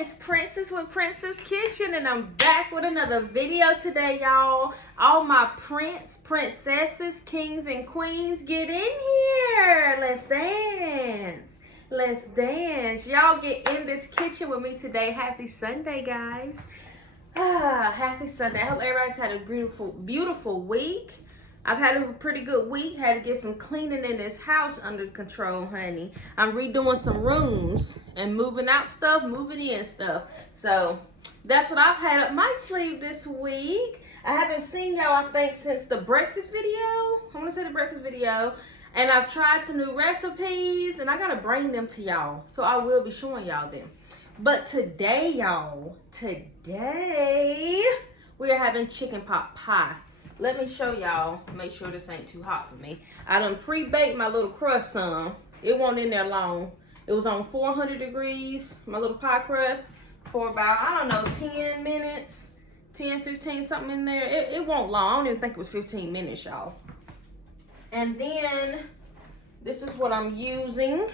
it's Princess with Princess Kitchen, and I'm back with another video today, y'all. All my princesses, kings, and queens, get in here. Let's dance. Let's dance. Y'all get in this kitchen with me today. Happy Sunday, guys. Happy Sunday. I hope everybody's had a beautiful, beautiful week. I've had a pretty good week. Had to get some cleaning in this house under control, honey. I'm redoing some rooms and moving out stuff, moving in stuff. So that's what I've had up my sleeve this week. I haven't seen y'all, I think, since the breakfast video. I want to say the breakfast video. And I've tried some new recipes, and I got to bring them to y'all. So I will be showing y'all them. But today, y'all, we are having chicken pot pie. Let me show y'all, make sure this ain't too hot for me. I done pre-baked my little crust some. It wasn't in there long. It was on 400 degrees, my little pie crust, for about, I don't know, 10 minutes, 10, 15, something in there. It won't long. I don't even think it was 15 minutes, y'all. And then, this is what I'm using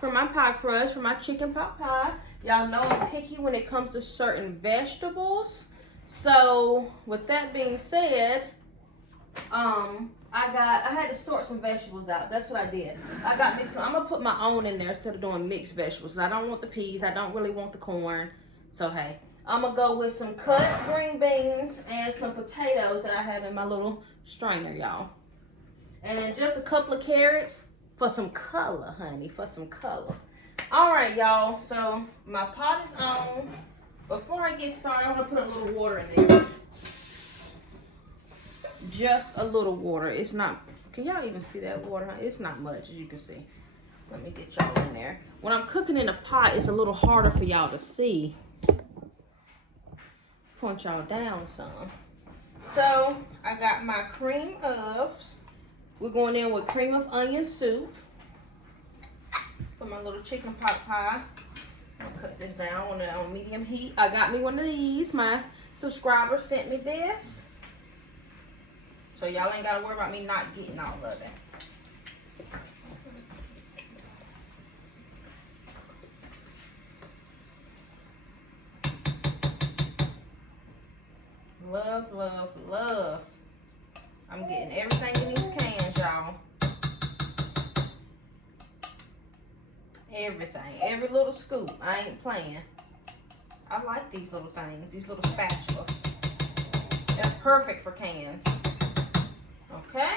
for my pie crust, for my chicken pot pie. Y'all know I'm picky when it comes to certain vegetables. So with that being said, I had to sort some vegetables out. That's what I did. I got me some. I'm gonna put my own in there instead of doing mixed vegetables. I don't want the peas. I don't really want the corn. So hey, I'm gonna go with some cut green beans and some potatoes that I have in my little strainer, y'all. And just a couple of carrots for some color, honey, for some color. All right, y'all. So my pot is on. Before I get started, I'm gonna put a little water in there. Just a little water. It's not, can y'all even see that water? It's not much, as you can see. Let me get y'all in there. When I'm cooking in a pot, it's a little harder for y'all to see. Point y'all down some. So, I got my cream of, we're going in with cream of onion soup for my little chicken pot pie. I'll cut this down on medium heat. I got me one of these. My subscriber sent me this. So y'all ain't got to worry about me not getting all of it. Love, love, love. I'm getting everything in these cans, y'all. Everything, every little scoop. I ain't playing. I like these little things, these little spatulas. They're perfect for cans. Okay.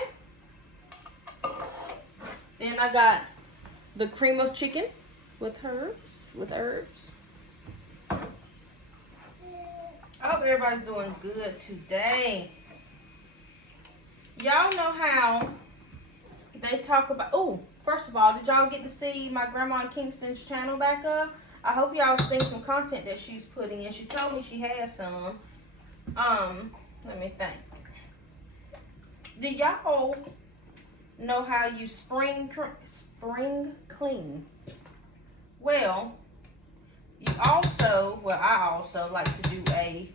Then I got the cream of chicken with herbs, I hope everybody's doing good today. Y'all know how they talk about, first of all, did y'all get to see my grandma in Kingston's channel back up? I hope y'all seen some content that she's putting in. She told me she had some. Let me think. Do y'all know how you spring clean? Well, I also like to do a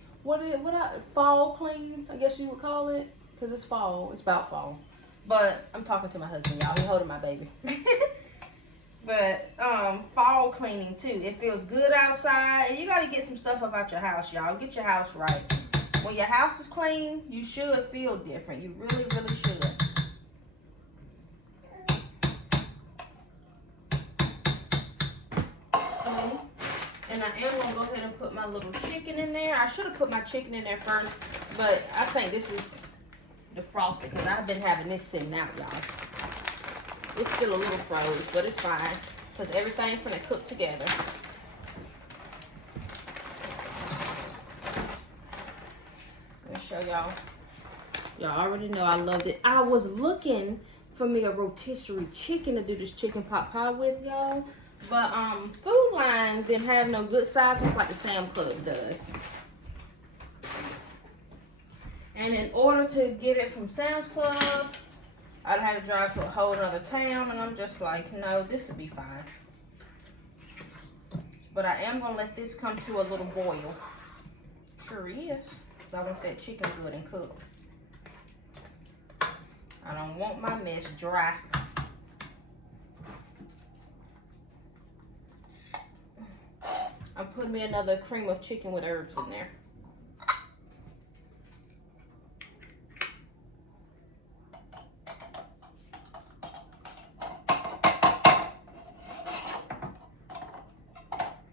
fall clean, I guess you would call it, because it's fall. It's about fall. But I'm talking to my husband, y'all. He's holding my baby. But fall cleaning too. It feels good outside, and you got to get some stuff about your house, y'all. Get your house right. When your house is clean, you should feel different. You really, really should. Okay. And I am gonna go ahead and put my little chicken in there. I should have put my chicken in there first, but I think this is defrosted because I've been having this sitting out, y'all. It's still a little froze, but it's fine because everything's gonna cook together. Let me show y'all. Y'all already know I loved it. I was looking for me a rotisserie chicken to do this chicken pot pie with, y'all, but Food Line didn't have no good size ones like the Sam Club does. And in order to get it from Sam's Club, I'd have to drive to a whole other town, and I'm just like, no, this would be fine. But I am gonna let this come to a little boil. Sure is, because I want that chicken good and cooked. I don't want my mess dry. I'm put me another cream of chicken with herbs in there.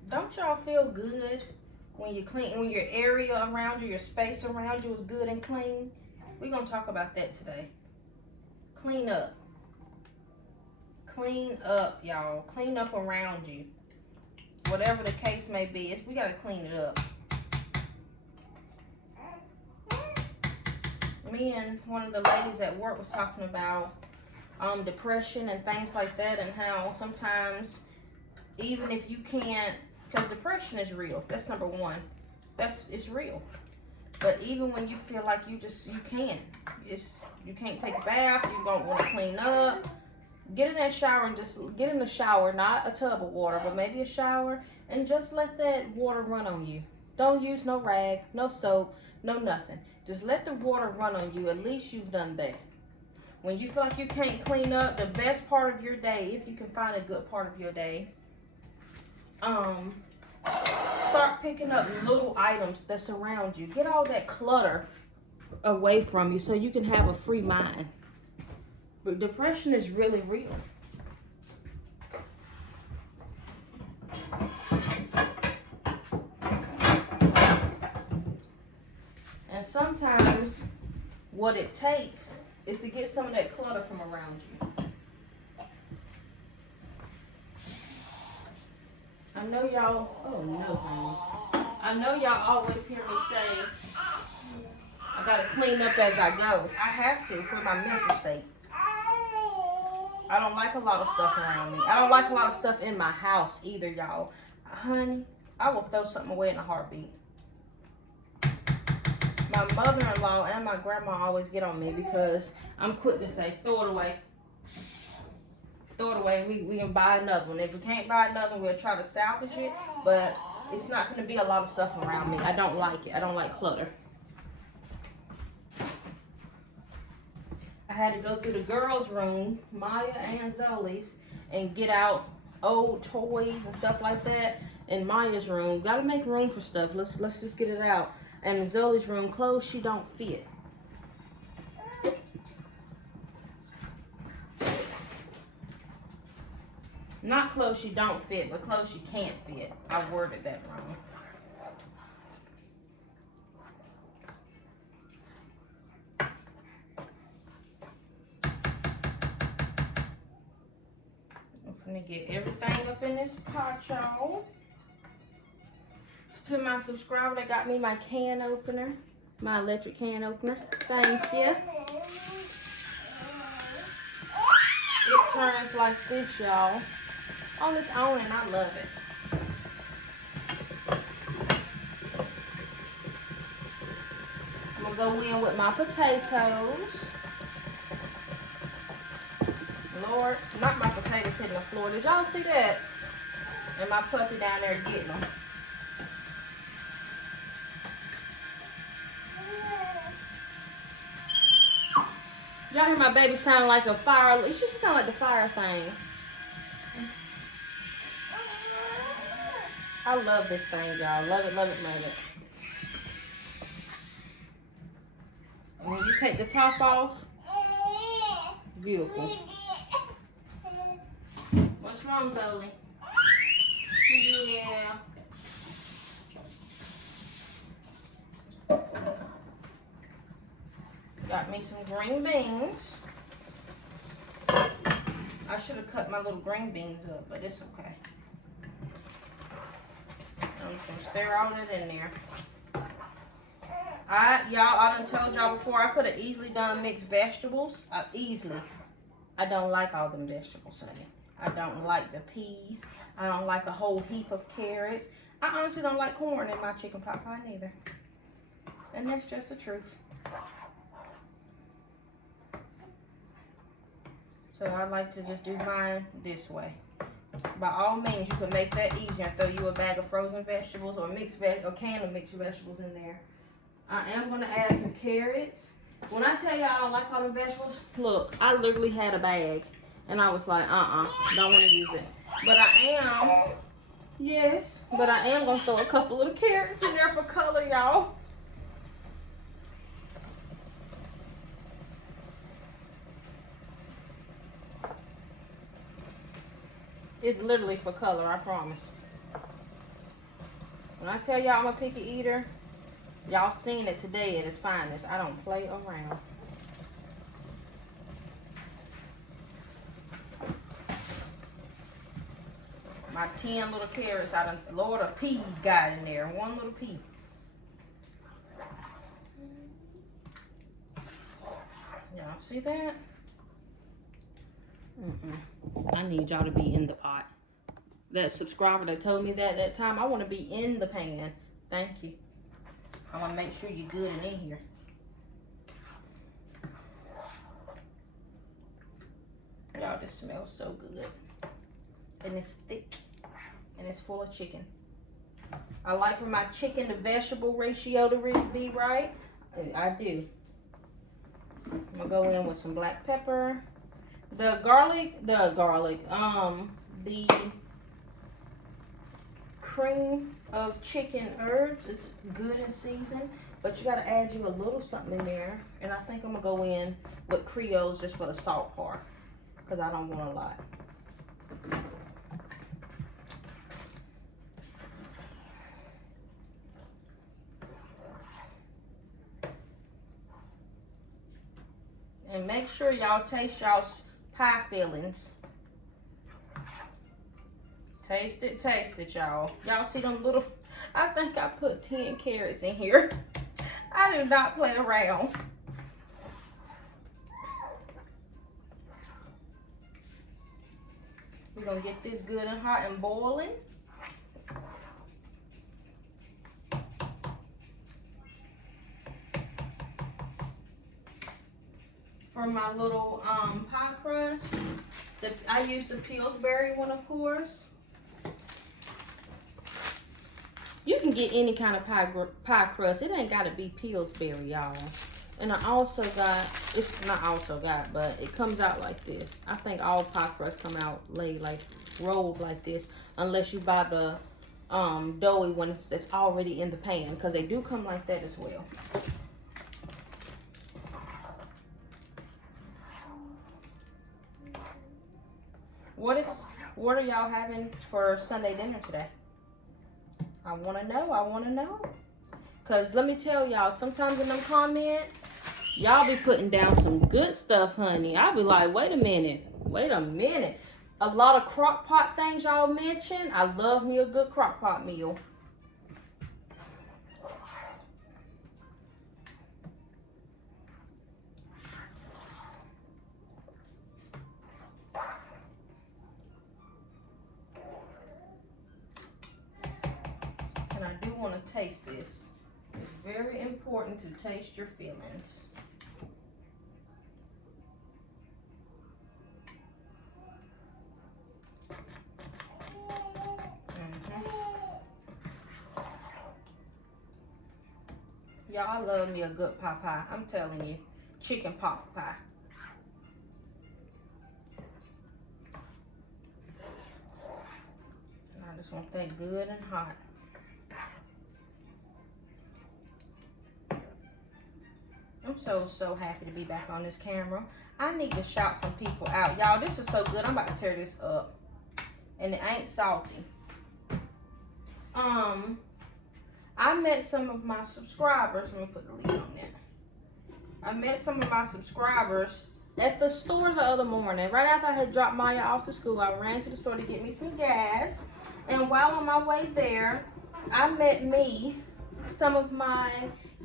Don't y'all feel good when you clean, when your area around you, your space around you is good and clean? We're gonna talk about that today. Clean up. Clean up, y'all. Clean up around you. Whatever the case may be, we gotta clean it up. Me and one of the ladies at work was talking about depression and things like that, and how sometimes even if you can't, because depression is real. That's number one. It's real. But even when you feel like you can't take a bath, you don't want to clean up, get in that shower and just get in the shower, not a tub of water, but maybe a shower, and just let that water run on you. Don't use no rag, no soap, no nothing. Just let the water run on you. At least you've done that. When you feel like you can't clean up, the best part of your day, if you can find a good part of your day, start picking up little items that surround you. Get all that clutter away from you so you can have a free mind. But depression is really real. And sometimes what it takes is to get some of that clutter from around you. I know y'all, oh no, honey. I know y'all always hear me say, I gotta clean up as I go. I have to for my mental state. I don't like a lot of stuff around me. I don't like a lot of stuff in my house either, y'all. Honey, I will throw something away in a heartbeat. My mother-in-law and my grandma always get on me because I'm quick to say, throw it away. Throw it away, we can buy another one. If we can't buy another one, we'll try to salvage it, but it's not going to be a lot of stuff around me. I don't like it. I don't like clutter. I had to go through the girls' room, Maya and Zoe's, and get out old toys and stuff like that in Maya's room. Got to make room for stuff. Let's just get it out. And in Zoe's room, clothes she don't fit. Not clothes she don't fit, but clothes she can't fit. I worded that wrong. I'm gonna get everything up in this pot, y'all. To my subscriber that got me my can opener, my electric can opener. Thank you. It turns like this, y'all. On its own, and I love it. I'm gonna go in with my potatoes. Lord, not my potatoes hitting the floor. Did y'all see that? And my puppy down there getting them. Y'all hear my baby sound like a fire? She should sound like the fire thing. I love this thing, y'all. Love it, love it, love it. And when you take the top off, beautiful. What's wrong, Zoe? Yeah. Got me some green beans. I should have cut my little green beans up, but it's okay. I'm just gonna stir all that in there. I done told y'all before, I could have easily done mixed vegetables. I don't like all them vegetables, honey. I don't like the peas. I don't like a whole heap of carrots. I honestly don't like corn in my chicken pot pie neither. And that's just the truth. So I like to just do mine this way. By all means, you can make that easier and throw you a bag of frozen vegetables or a can of mixed vegetables in there. I am going to add some carrots. When I tell y'all I don't like all the vegetables, look, I literally had a bag and I was like, don't want to use it. But I am, Yes, but I am gonna throw a couple little carrots in there for color, y'all. It's literally for color, I promise. When I tell y'all I'm a picky eater, y'all seen it today at its finest. I don't play around. My 10 little carrots, Lord, a pea got in there. One little pea. Y'all see that? I need y'all to be in the pot. That subscriber that told me that time, I want to be in the pan. Thank you. I want to make sure you're good and in here. Y'all, this smells so good. And it's thick. And it's full of chicken. I like for my chicken to vegetable ratio to be right. I do. I'm gonna go in with some black pepper. The cream of chicken herbs is good in season, but you gotta add you a little something in there. And I think I'm gonna go in with Creoles just for the salt part, because I don't want a lot. And make sure y'all taste y'all's pie fillings. Taste it, y'all. Y'all see them little, I think I put 10 carrots in here. I do not play around. We're gonna get this good and hot and boiling. For my little pie crust, I used the Pillsbury one, of course. You can get any kind of pie crust. It ain't got to be Pillsbury, y'all. And I also got, it's not also got, but it comes out like this. I think all pie crusts come out rolled like this, unless you buy the doughy ones that's already in the pan, because they do come like that as well. What are y'all having for Sunday dinner today? I want to know. Because let me tell y'all, sometimes in them comments, y'all be putting down some good stuff, honey. I'll be like, wait a minute. A lot of crock pot things y'all mentioned. I love me a good crock pot meal. And I do want to taste this. It's very important to taste your fillings. Y'all, I love me a good pot pie. I'm telling you, chicken pot pie. And I just want that good and hot. I'm so happy to be back on this camera. I need to shout some people out. Y'all, this is so good. I'm about to tear this up. And it ain't salty. I met some of my subscribers. Let me put the lid on that. I met some of my subscribers at the store the other morning. Right after I had dropped Maya off to school, I ran to the store to get me some gas. And while on my way there, I met some of my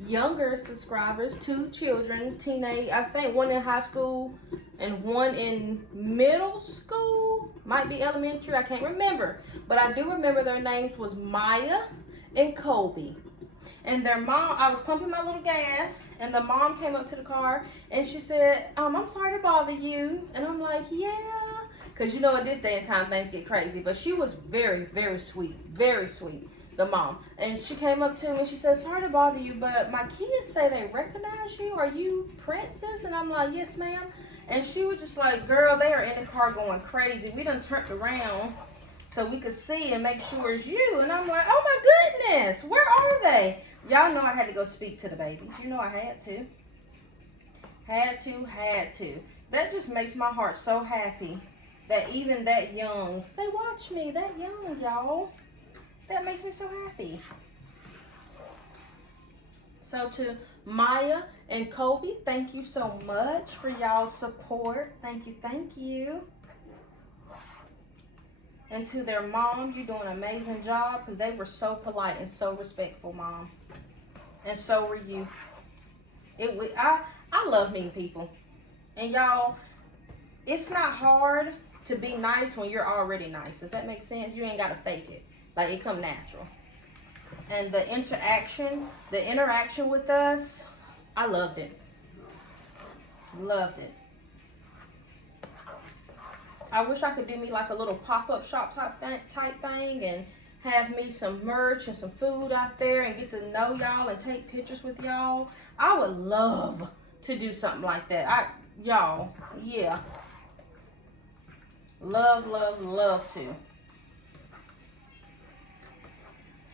younger subscribers, 2 children, teenage, I think one in high school and one in middle school, might be elementary, I can't remember. But I do remember their names was Maya and Kobe. And their mom, I was pumping my little gas, and the mom came up to the car, and she said, I'm sorry to bother you. And I'm like, yeah. Because you know, at this day and time, things get crazy. But she was very, very sweet, the mom. And she came up to me, and she said, sorry to bother you, but my kids say they recognize you. Are you Princess? And I'm like, yes, ma'am. And she was just like, girl, they are in the car going crazy. We done turned around so we could see and make sure it's you. And I'm like, oh my goodness, where are they? Y'all know I had to go speak to the babies. You know I had to. Had to. That just makes my heart so happy that even that young, they watch me that young, y'all. That makes me so happy. So to Maya and Kobe, thank you so much for y'all's support. Thank you. And to their mom, you're doing an amazing job because they were so polite and so respectful, Mom. And so were you. I love meeting people. And y'all, it's not hard to be nice when you're already nice. Does that make sense? You ain't got to fake it. Like, it come natural. And the interaction with us, I loved it. Loved it. I wish I could do me like a little pop-up shop type thing and have me some merch and some food out there and get to know y'all and take pictures with y'all. I would love to do something like that. Y'all, yeah. Love to.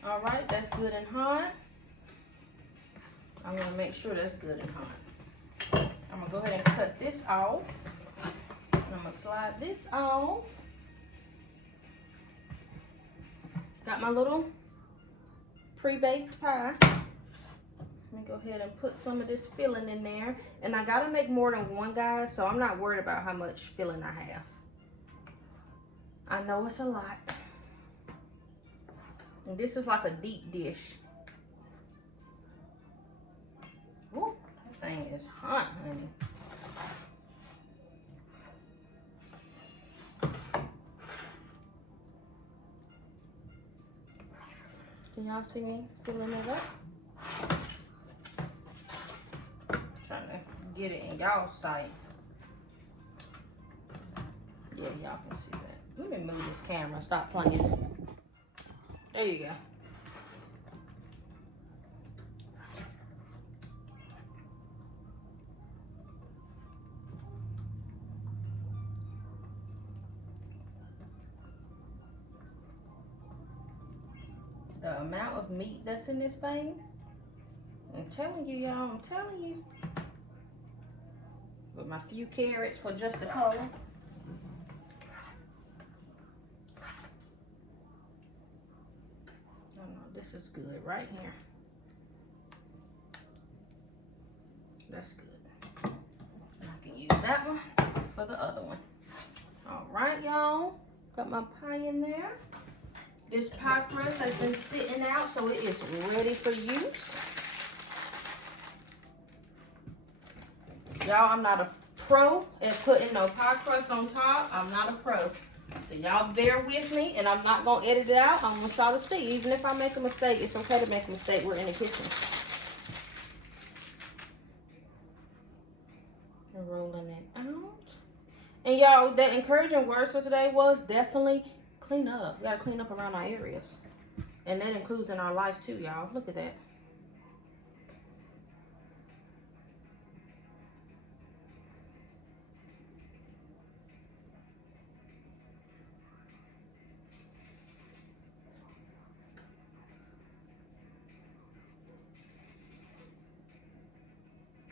All right, that's good and hot. I want to make sure that's good and hot. I'm going to go ahead and cut this off. And I'm going to slide this off. Got my little pre-baked pie. Let me go ahead and put some of this filling in there. And I got to make more than one, guys, so I'm not worried about how much filling I have. I know it's a lot. And this is like a deep dish. Ooh, that thing is hot, honey. Can y'all see me filling it up? Trying to get it in y'all's sight. Yeah, y'all can see that. Let me move this camera. Stop playing. There you go. The amount of meat that's in this thing, I'm telling you, y'all, I'm telling you. With my few carrots for just the color. Oh no, this is good right here. That's good. And I can use that one for the other one. All right, y'all. Got my pie in there. This pie crust has been sitting out, so it is ready for use. Y'all, I'm not a pro at putting no pie crust on top. I'm not a pro. So y'all bear with me, and I'm not going to edit it out. I want y'all to see. Even if I make a mistake, it's okay to make a mistake. We're in the kitchen. And rolling it out. And y'all, the encouraging words for today was definitely clean up. We got to clean up around our areas. And that includes in our life too, y'all. Look at that.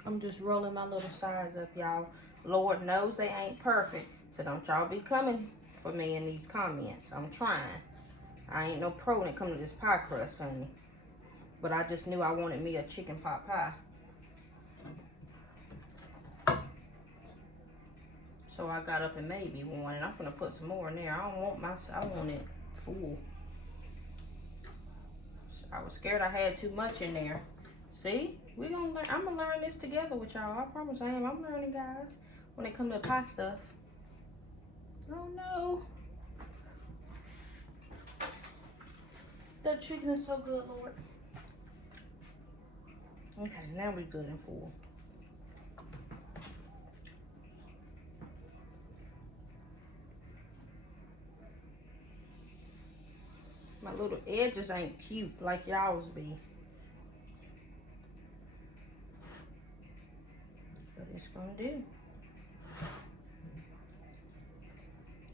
I'm just rolling my little sides up, y'all. Lord knows they ain't perfect. So don't y'all be coming for me in these comments. I'm trying. I ain't no pro when it comes to this pie crust, honey. But I just knew I wanted me a chicken pot pie. So I got up and made me one, and I'm gonna put some more in there. I want it full. I was scared I had too much in there. See, we gonna learn. I'm gonna learn this together with y'all. I promise I am. I'm learning, guys, when it comes to pie stuff. Oh no. That chicken is so good, Lord. Okay, now we're good and full. My little edges ain't cute like y'all's be. But it's gonna do.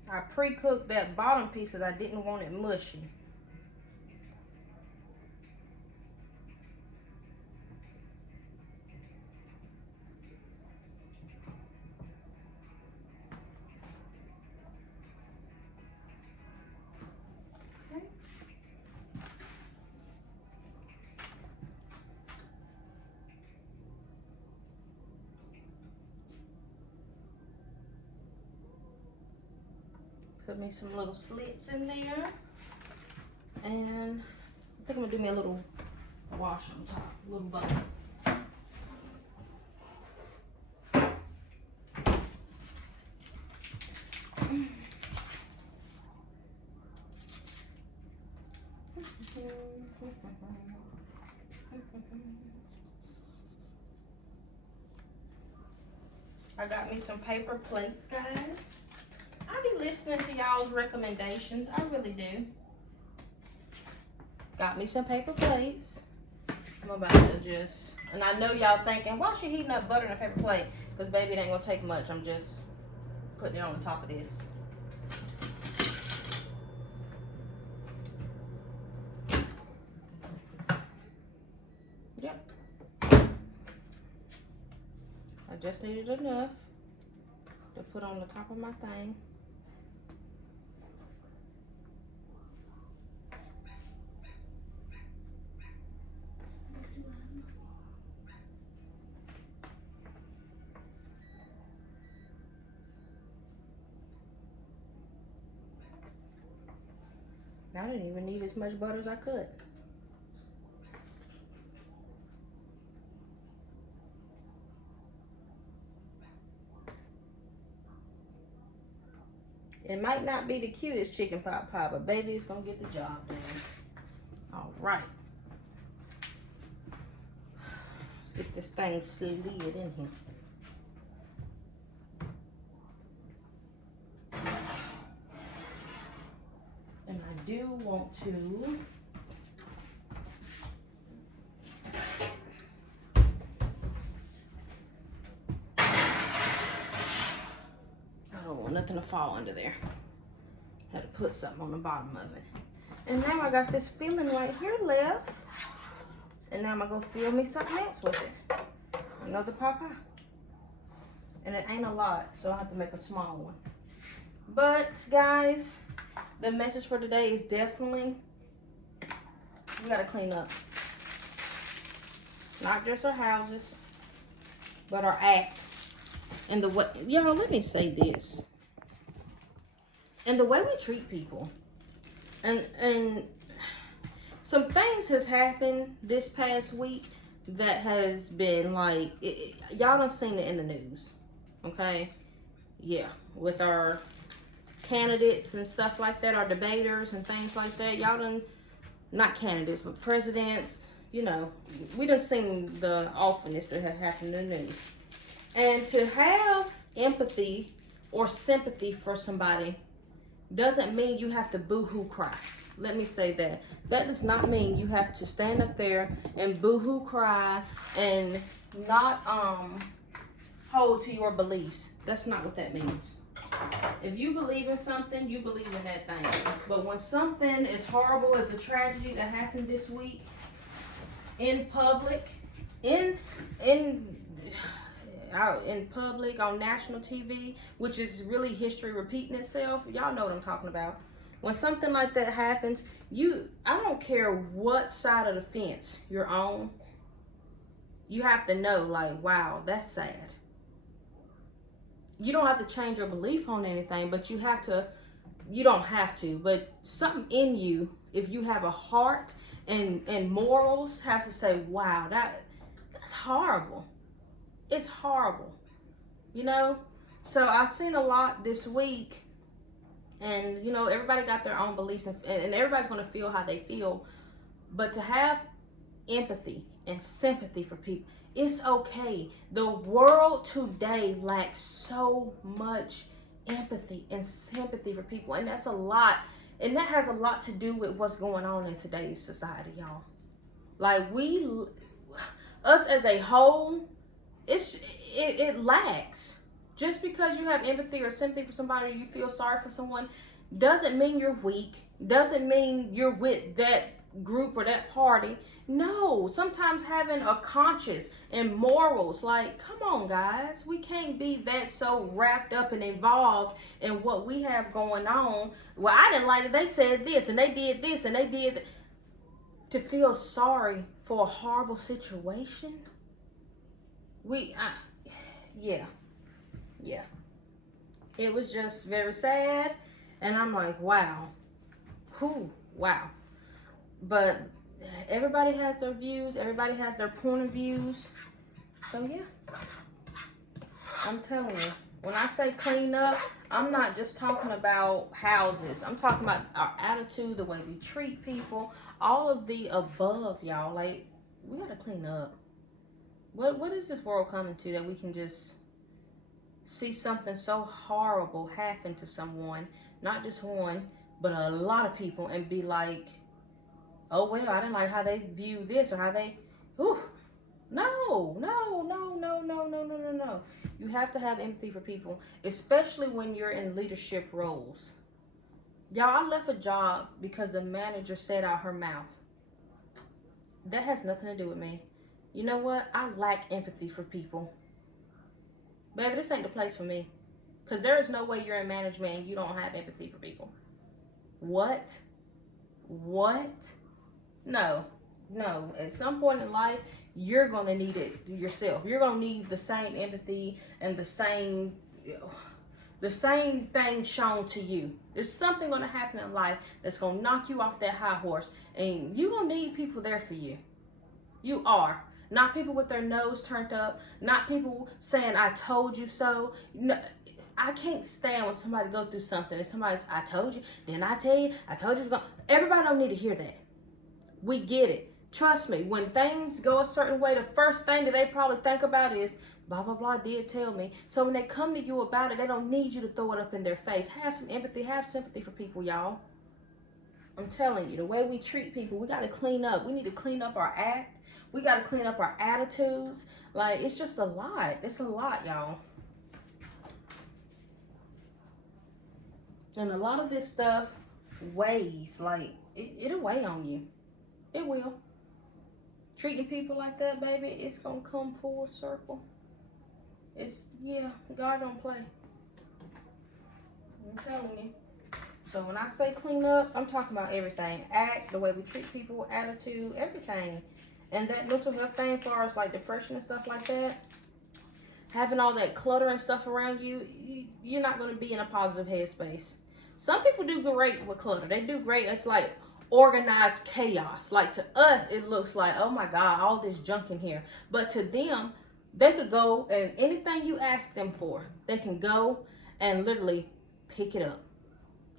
I pre-cooked that bottom piece because I didn't want it mushy. Okay. Put me some little slits in there. And I think I'm gonna do me a little wash on top, a little butter. I got me some paper plates, guys. I be listening to y'all's recommendations. I really do. Got me some paper plates. I'm about to just, and I know y'all thinking, why is she heating up butter in a paper plate? Because baby, it ain't gonna take much. I'm just putting it on the top of this. Yep. I just needed enough to put on the top of my thing. I didn't even need as much butter as I could. It might not be the cutest chicken pot pie, but baby, it's gonna get the job done. All right. Let's get this thing slid in here. And I do want to I don't want nothing to fall under there. Had to put something on the bottom of it. And now I got this filling right here left. And now I'm gonna go fill me something else with it. Another pot pie. And it ain't a lot, so I have to make a small one. But guys, the message for today is definitely, we gotta clean up. Not just our houses, but our act. And the way, y'all, let me say this. And the way we treat people. And some things has happened this past week that has been like, y'all done seen it in the news. Okay? Yeah. With our candidates and stuff like that, our debaters and things like that. Y'all done, not candidates, but presidents, you know, we done seen the awfulness that has happened in the news. And to have empathy or sympathy for somebody doesn't mean you have to boo-hoo cry. Let me say that. That does not mean you have to stand up there and boo-hoo cry and not hold to your beliefs. That's not what that means. If you believe in something, you believe in that thing. But when something as horrible as a tragedy that happened this week in public, out in public on national TV, which is really history repeating itself. Y'all know what I'm talking about. When something like that happens, I don't care what side of the fence you're on, you have to know, like, wow, that's sad. You don't have to change your belief on anything, but you don't have to, but something in you, if you have a heart and morals, have to say, wow, that's horrible. It's horrible, you know? So I've seen a lot this week, and, you know, everybody got their own beliefs, and everybody's going to feel how they feel. But to have empathy and sympathy for people, it's okay. The world today lacks so much empathy and sympathy for people, and that's a lot. And that has a lot to do with what's going on in today's society, y'all. Like, us as a whole, it lacks. Just because you have empathy or sympathy for somebody, or you feel sorry for someone, doesn't mean you're weak. Doesn't mean you're with that group or that party. No, sometimes having a conscience and morals, like, come on, guys. We can't be that so wrapped up and involved in what we have going on. Well, I didn't like it. They said this and they did this and they did to feel sorry for a horrible situation. Yeah. It was just very sad. And I'm like, wow. Wow. But everybody has their views. Everybody has their point of views. So, yeah. I'm telling you. When I say clean up, I'm not just talking about houses. I'm talking about our attitude, the way we treat people, all of the above, y'all. Like, we got to clean up. What is this world coming to that we can just see something so horrible happen to someone, not just one, but a lot of people, and be like, oh, well, I didn't like how they view this or how they, whew. No. You have to have empathy for people, especially when you're in leadership roles. Y'all, I left a job because the manager said out her mouth. That has nothing to do with me. You know what? I lack empathy for people. Baby, this ain't the place for me. Because there is no way you're in management and you don't have empathy for people. What? No. At some point in life, you're going to need it yourself. You're going to need the same empathy and the same thing shown to you. There's something going to happen in life that's going to knock you off that high horse. And you're going to need people there for you. You are. Not people with their nose turned up. Not people saying, I told you so. No, I can't stand when somebody goes through something and somebody's, I told you, didn't I tell you? I told you. Everybody don't need to hear that. We get it. Trust me, when things go a certain way, the first thing that they probably think about is, blah, blah, blah, did tell me. So when they come to you about it, they don't need you to throw it up in their face. Have some empathy, have sympathy for people, y'all. I'm telling you, the way we treat people, we got to clean up. We need to clean up our act. We got to clean up our attitudes. Like, it's just a lot. It's a lot, y'all. And a lot of this stuff weighs. Like, it'll weigh on you. It will. Treating people like that, baby, it's going to come full circle. Yeah, God don't play. I'm telling you. So when I say clean up, I'm talking about everything. Act, the way we treat people, attitude, everything. And that mental health thing, as far as like depression and stuff like that, having all that clutter and stuff around you, you're not going to be in a positive headspace. Some people do great with clutter. They do great. It's like organized chaos. Like, to us, it looks like, oh my God, all this junk in here. But to them, they could go and anything you ask them for, they can go and literally pick it up.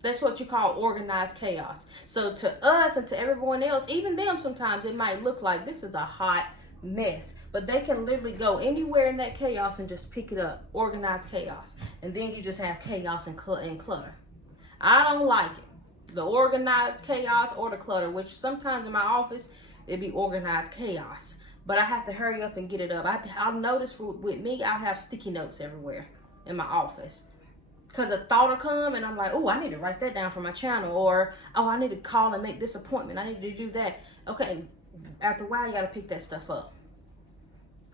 That's what you call organized chaos. So to us and to everyone else, even them, sometimes it might look like this is a hot mess, but they can literally go anywhere in that chaos and just pick it up. Organized chaos. And then you just have chaos and clutter. I don't like it. The organized chaos or the clutter, which sometimes in my office, it'd be organized chaos. But I have to hurry up and get it up. I'll notice with me, I have sticky notes everywhere in my office. Because a thought will come and I'm like, oh, I need to write that down for my channel. Or, oh, I need to call and make this appointment. I need to do that. Okay, after a while, you got to pick that stuff up.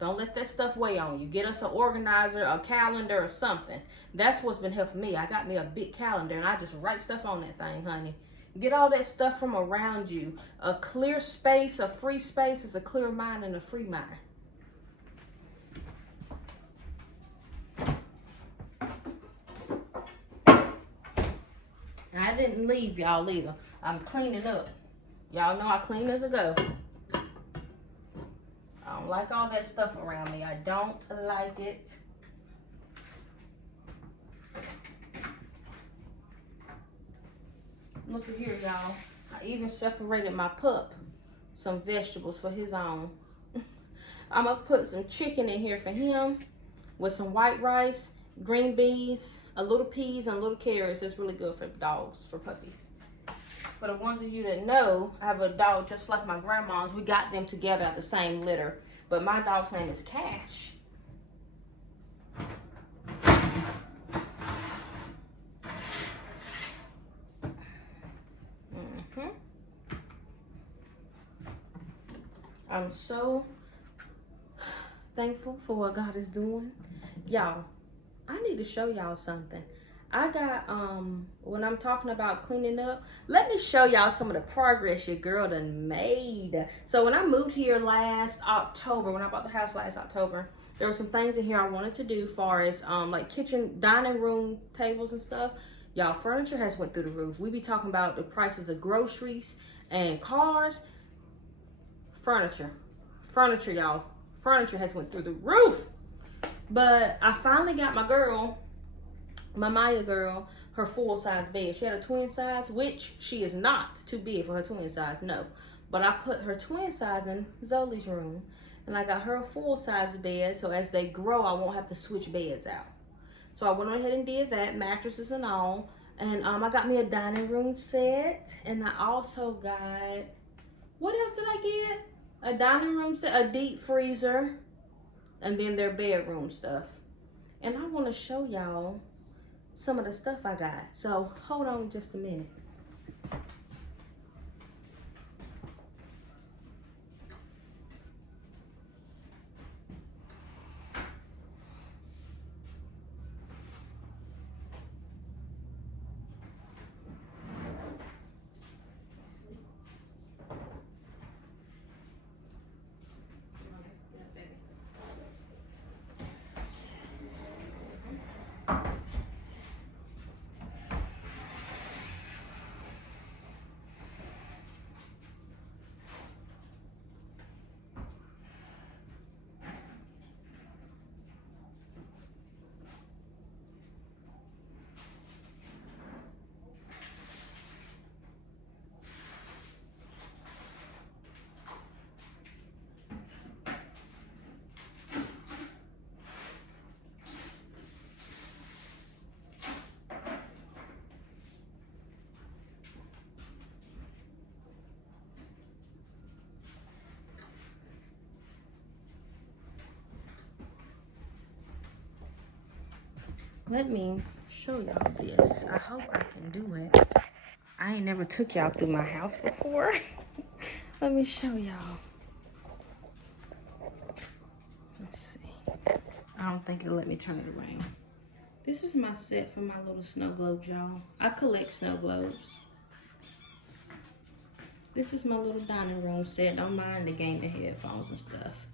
Don't let that stuff weigh on you. Get us an organizer, a calendar, or something. That's what's been helping me. I got me a big calendar, and I just write stuff on that thing, honey. Get all that stuff from around you. A clear space, a free space is a clear mind and a free mind. I didn't leave y'all either. I'm cleaning up. Y'all know I clean as I go. I don't like all that stuff around me. I don't like it. Look at here, y'all. I even separated my pup some vegetables for his own. I'm going to put some chicken in here for him with some white rice, green beans, a little peas, and a little carrots. It's really good for dogs, for puppies. For the ones of you that know, I have a dog just like my grandma's. We got them together at the same litter. But my dog's name is Cash. I'm so thankful for what God is doing. Y'all, I need to show y'all something. I got, when I'm talking about cleaning up, let me show y'all some of the progress your girl done made. So when I moved here last October, when I bought the house last October, there were some things in here I wanted to do, far as like kitchen, dining room tables and stuff. Y'all, furniture has went through the roof. We be talking about the prices of groceries and cars. Furniture, y'all. Furniture has went through the roof. But I finally got my girl, my Maya girl, her full-size bed. She had a twin size, which she is not too big for her twin size, no. But I put her twin size in Zoli's room, and I got her a full-size bed, so as they grow, I won't have to switch beds out. So I went ahead and did that, mattresses and all. And I got me a dining room set, and I also got, what else did I get? A dining room set, a deep freezer, and then their bedroom stuff. And I want to show y'all some of the stuff I got. So hold on just a minute. Let me show y'all this. I hope I can do it. I ain't never took y'all through my house before. Let me show y'all. Let's see. I don't think it'll let me turn it around. This is my set for my little snow globes, y'all. I collect snow globes. This is my little dining room set. Don't mind the gaming headphones and stuff.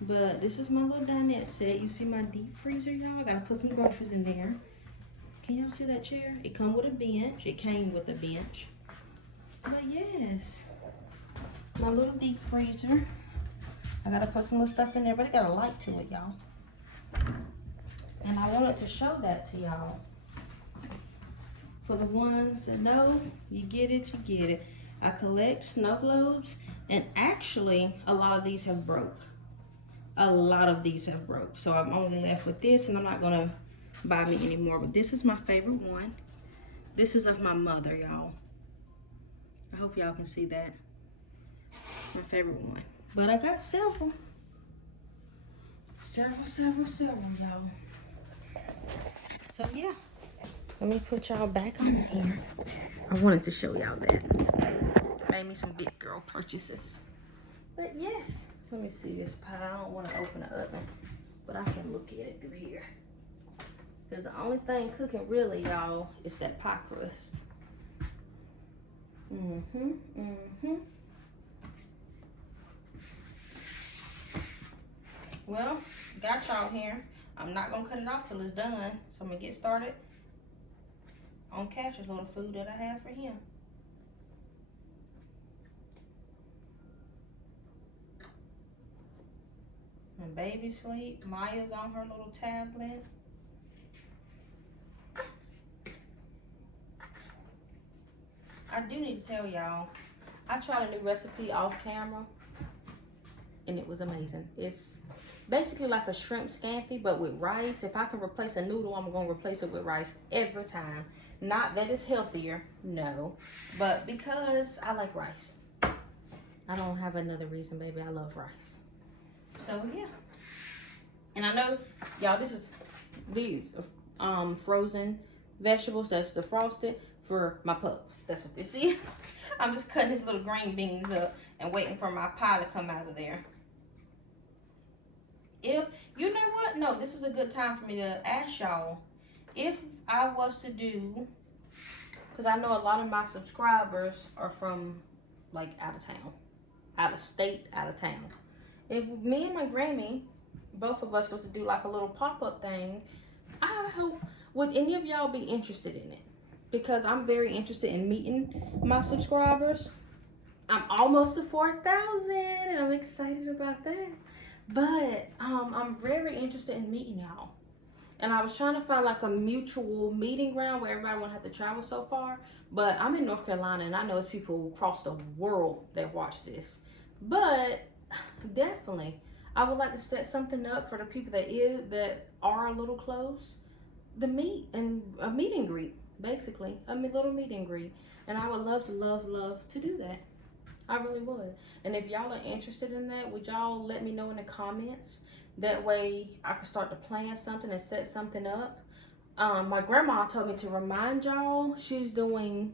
But this is my little dinette set. You see my deep freezer, y'all? I gotta put some groceries in there. Can y'all see that chair? It come with a bench. It came with a bench. But yes, my little deep freezer. I gotta put some little stuff in there, but it got a light to it, y'all. And I wanted to show that to y'all. For the ones that know, you get it, you get it. I collect snow globes, and actually, a lot of these have broke. A lot of these have broke. So I'm only left with this, and I'm not gonna buy me anymore. But this is my favorite one. This is of my mother, y'all. I hope y'all can see that. My favorite one. But I got several. Several, y'all. So yeah. Let me put y'all back on here. I wanted to show y'all that. Made me some big girl purchases. But yes. Let me see this pie. I don't want to open the oven, but I can look at it through here. Because the only thing cooking really, y'all, is that pie crust. Well, got y'all here. I'm not going to cut it off till it's done. So I'm going to get started on Cash's little food that I have for him. And baby sleep. Maya's on her little tablet. I do need to tell y'all, I tried a new recipe off camera, and it was amazing. It's basically like a shrimp scampi, but with rice. If I can replace a noodle, I'm going to replace it with rice every time. Not that it's healthier, no, but because I like rice. I don't have another reason, baby. I love rice. So yeah, and I know y'all, this is these frozen vegetables that's defrosted for my pup. That's what this is. I'm just cutting his little green beans up and waiting for my pie to come out of there. If, you know what? No, this is a good time for me to ask y'all. If I was to do, because I know a lot of my subscribers are from like out of town, out of state, out of town. If me and my Grammy, both of us was to do like a little pop-up thing, I hope, would any of y'all be interested in it? Because I'm very interested in meeting my subscribers. I'm almost to 4,000 and I'm excited about that. But I'm very interested in meeting y'all. And I was trying to find like a mutual meeting ground where everybody won't have to travel so far. But I'm in North Carolina and I know it's people across the world that watch this. But definitely, I would like to set something up for the people that are a little close. The meet and a meet and greet, basically. A little meet and greet. And I would love to do that. I really would. And if y'all are interested in that, would y'all let me know in the comments? That way I can start to plan something and set something up. My grandma told me to remind y'all she's doing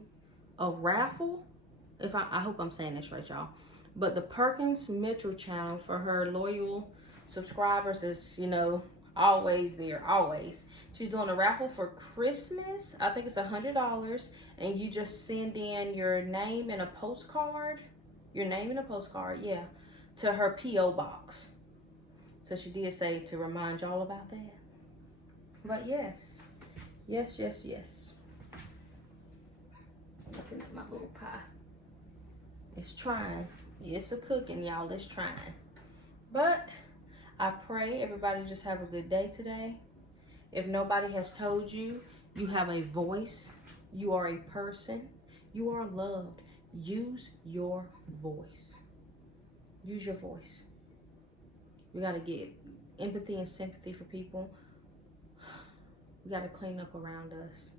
a raffle. I hope I'm saying this right, y'all. But the Perkins Mitchell channel for her loyal subscribers is, you know, always there, always. She's doing a raffle for Christmas. I think it's $100, and you just send in your name and a postcard. Your name and a postcard, yeah, to her P.O. box. So she did say to remind y'all about that. But yes. Yes. Looking at my little pie. It's trying. It's a cooking, y'all. It's trying. But I pray everybody just have a good day today. If nobody has told you, you have a voice. You are a person. You are loved. Use your voice. Use your voice. We got to get empathy and sympathy for people. We got to clean up around us.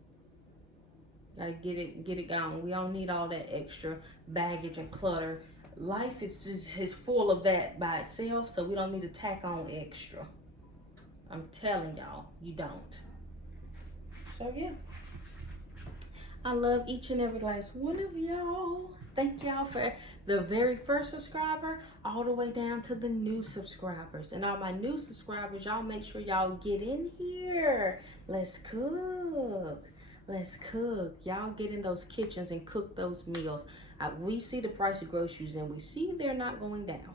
Got to get it gone. We don't need all that extra baggage and clutter. Life is full of that by itself, so we don't need to tack on extra. I'm telling y'all, you don't. So yeah. I love each and every last one of y'all. Thank y'all for the very first subscriber all the way down to the new subscribers. And all my new subscribers, y'all make sure y'all get in here. Let's cook. Let's cook. Y'all get in those kitchens and cook those meals. We see the price of groceries and we see they're not going down.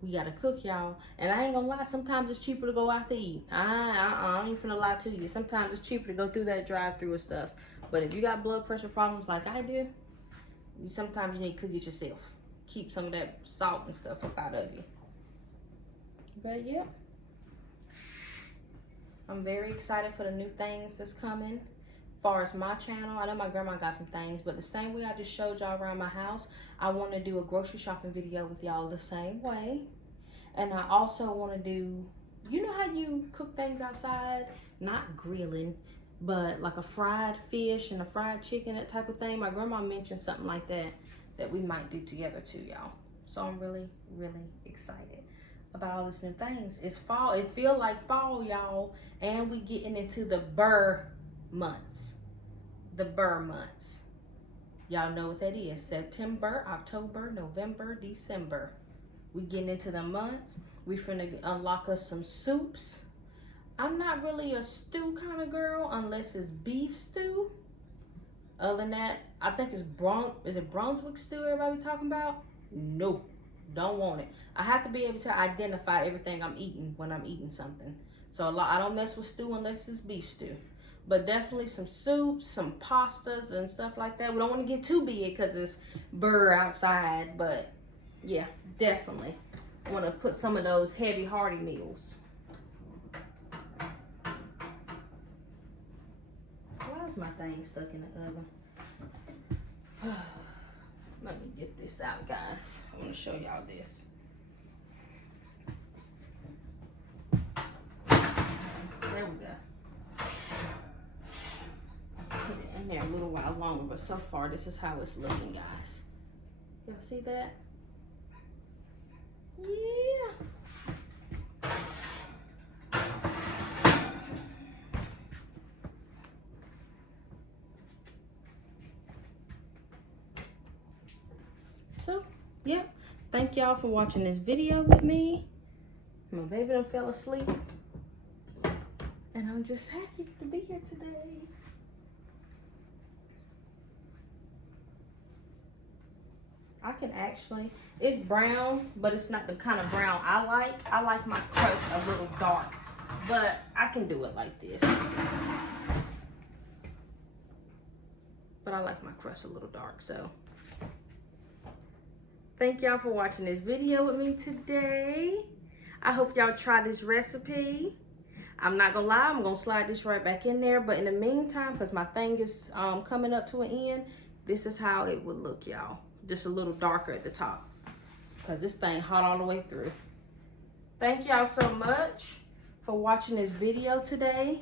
We gotta cook, y'all. And I ain't gonna lie, sometimes it's cheaper to go out to eat. I ain't finna lie to you. Sometimes it's cheaper to go through that drive-through and stuff. But if you got blood pressure problems like I do, sometimes you need to cook it yourself. Keep some of that salt and stuff up out of you. But yeah, I'm very excited for the new things that's coming. As far as my channel, I know my grandma got some things, but the same way I just showed y'all around my house, I want to do a grocery shopping video with y'all the same way. And I also want to do, you know how you cook things outside? Not grilling, but like a fried fish and a fried chicken, that type of thing. My grandma mentioned something like that we might do together too, y'all. So I'm really excited about all these new things. It's fall. It feel like fall, y'all. And we getting into the burr months. The burr months. Y'all know what that is. September, October, November, December. We getting into the months. We finna unlock us some soups. I'm not really a stew kind of girl unless it's beef stew. Other than that, I think it's is it Brunswick stew everybody talking about? No, don't want it. I have to be able to identify everything I'm eating when I'm eating something. So I don't mess with stew unless it's beef stew. But definitely some soups, some pastas and stuff like that. We don't want to get too big because it's burr outside. But yeah, definitely want to put some of those heavy, hearty meals. Why is my thing stuck in the oven? Let me get this out, guys. I want to show y'all this. There we go. Put it in there a little while longer, but so far this is how it's looking, guys. Y'all see that? Yeah. Yep. Thank y'all for watching this video with me. My baby done fell asleep. And I'm just happy to be here today. I can actually, it's brown, but it's not the kind of brown I like. I like my crust a little dark, but I can do it like this. But I like my crust a little dark, so. Thank y'all for watching this video with me today. I hope y'all try this recipe. I'm not gonna lie, I'm gonna slide this right back in there, but in the meantime, because my thing is coming up to an end, this is how it would look, y'all. Just a little darker at the top, because this thing hot all the way through. Thank y'all so much for watching this video today.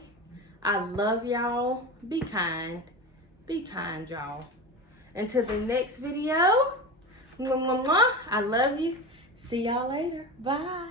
I love y'all. Be kind, y'all. Until the next video, mwah, mwah, mwah. I love you. See y'all later. Bye.